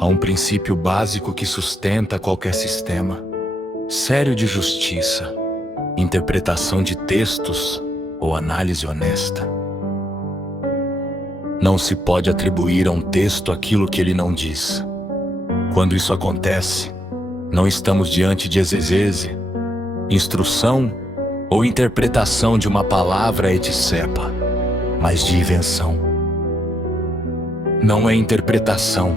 Há um princípio básico que sustenta qualquer sistema sério de justiça, interpretação de textos ou análise honesta. Não se pode atribuir a um texto aquilo que ele não diz. Quando isso acontece, não estamos diante de exegese, instrução ou interpretação de uma palavra etc., mas de invenção. Não é interpretação,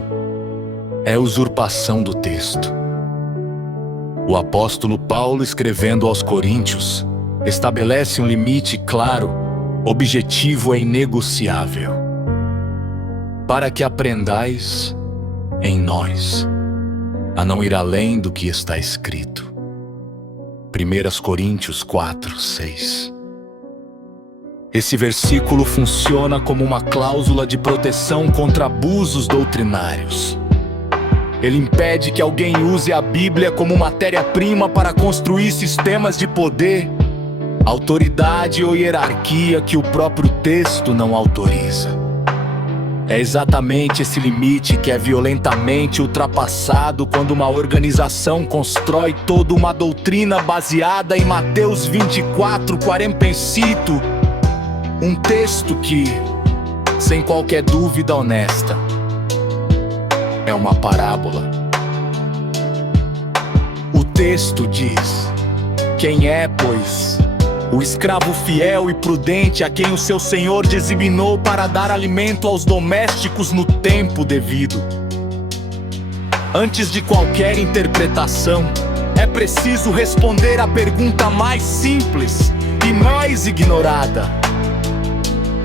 é usurpação do texto. O apóstolo Paulo, escrevendo aos Coríntios, estabelece um limite claro, objetivo e inegociável. Para que aprendais em nós a não ir além do que está escrito. 1 Coríntios 4, 6. Esse versículo funciona como uma cláusula de proteção contra abusos doutrinários. Ele impede que alguém use a Bíblia como matéria-prima para construir sistemas de poder, autoridade ou hierarquia que o próprio texto não autoriza. É exatamente esse limite que é violentamente ultrapassado quando uma organização constrói toda uma doutrina baseada em Mateus 24, 40, cito, um texto que, sem qualquer dúvida honesta, é uma parábola. O texto diz: quem é, pois, o escravo fiel e prudente a quem o seu senhor designou para dar alimento aos domésticos no tempo devido? Antes de qualquer interpretação, é preciso responder à pergunta mais simples e mais ignorada.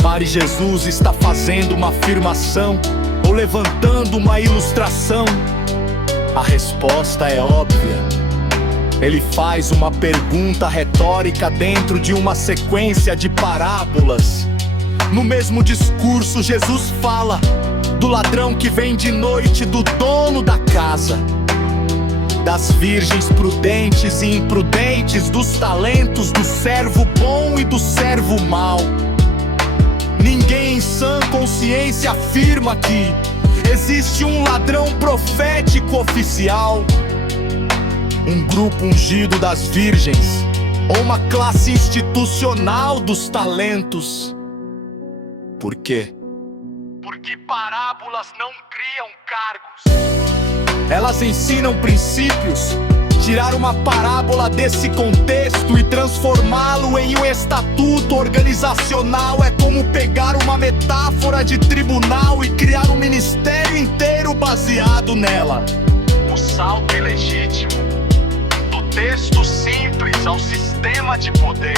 Pare, Jesus está fazendo uma afirmação ou levantando uma ilustração? A resposta é óbvia. Ele faz uma pergunta retórica dentro de uma sequência de parábolas. No mesmo discurso, Jesus fala do ladrão que vem de noite, do dono da casa, das virgens prudentes e imprudentes, dos talentos, do servo bom e do servo mau. Ninguém em sã consciência afirma que existe um ladrão profético oficial, um grupo ungido das virgens, ou uma classe institucional dos talentos. Por quê? Porque parábolas não criam cargos. Elas ensinam princípios. Tirar uma parábola desse contexto e transformá-lo em um estatuto organizacional é como pegar uma metáfora de tribunal e criar um ministério inteiro baseado nela. O salto é legítimo, do texto simples ao sistema de poder.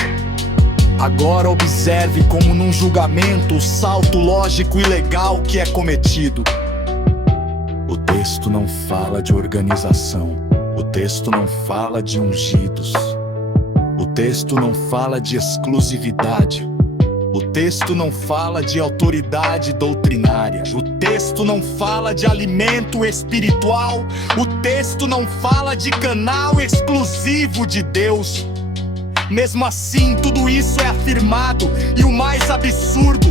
Agora observe como num julgamento o salto lógico e legal que é cometido. O texto não fala de organização. O texto não fala de ungidos. O texto não fala de exclusividade. O texto não fala de autoridade doutrinária. O texto não fala de alimento espiritual. O texto não fala de canal exclusivo de Deus. Mesmo assim, tudo isso é afirmado. E o mais absurdo,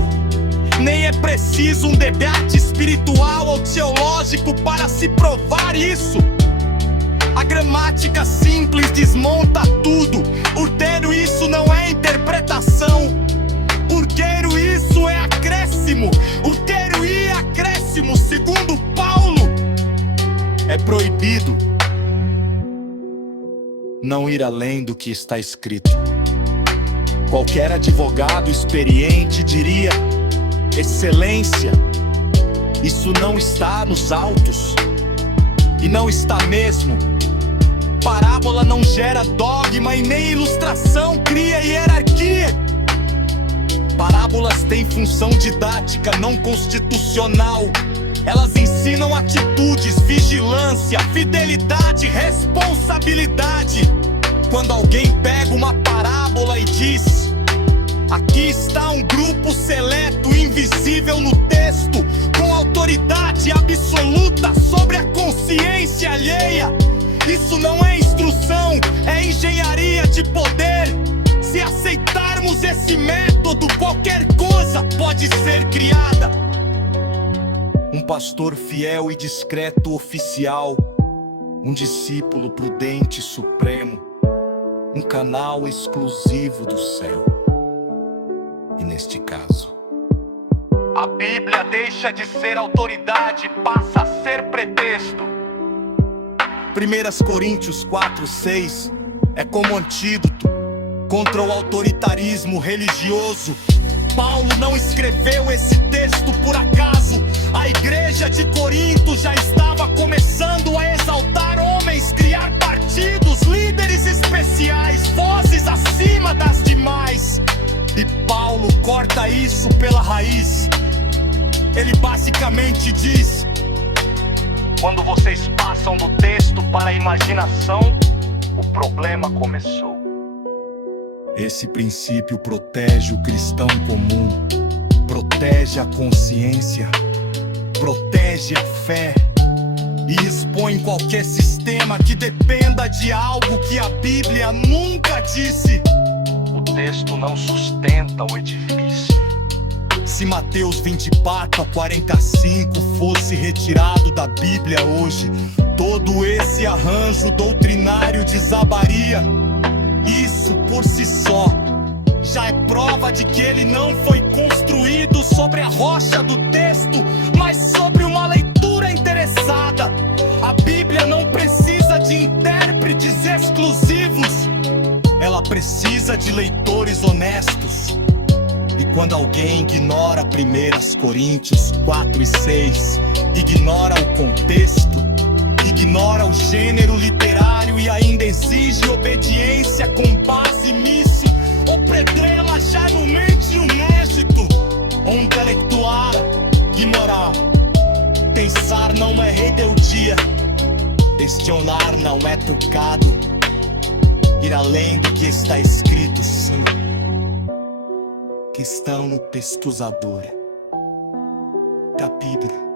nem é preciso um debate espiritual ou teológico para se provar isso. A gramática simples desmonta tudo. Por ter isso não é interpretação. Por ter isso é acréscimo. O ter e acréscimo, segundo Paulo, é proibido. Não ir além do que está escrito. Qualquer advogado experiente diria: excelência, isso não está nos autos. E não está mesmo. Parábola não gera dogma e nem ilustração cria hierarquia. Parábolas têm função didática, não constitucional. Elas ensinam atitudes, vigilância, fidelidade, responsabilidade. Quando alguém pega uma parábola e diz: aqui está um grupo seleto, invisível no texto, com autoridade absoluta sobre a consciência alheia, isso não é instrução, é engenharia de poder. Se aceitarmos esse método, qualquer coisa pode ser criada. Um pastor fiel e discreto oficial, um discípulo prudente e supremo, um canal exclusivo do céu. E neste caso, a Bíblia deixa de ser autoridade e passa a ser pretexto. 1 Coríntios 4:6 é como antídoto contra o autoritarismo religioso. Paulo não escreveu esse texto por acaso. A igreja de Corinto já estava começando a exaltar homens, criar partidos, líderes especiais, vozes acima das demais. E Paulo corta isso pela raiz. Ele basicamente diz: quando vocês passam do texto para a imaginação, o problema começou. Esse princípio protege o cristão comum, protege a consciência, protege a fé e expõe qualquer sistema que dependa de algo que a Bíblia nunca disse. O texto não sustenta o edifício. Se Mateus 24:45 fosse retirado da Bíblia hoje, todo esse arranjo doutrinário desabaria. Isso por si só já é prova de que ele não foi construído sobre a rocha do texto, mas sobre uma leitura interessada. A Bíblia não precisa de intérpretes exclusivos, ela precisa de leitores honestos. E quando alguém ignora 1 Coríntios 4:6, ignora o contexto, ignora o gênero literário e ainda exige obediência com base nisso, o problema geralmente um êxito, um intelectual imoral. Pensar não é rebeldia, questionar não é trucado, ir além do que está escrito, sim. Questão no pesquisador da Bíblia.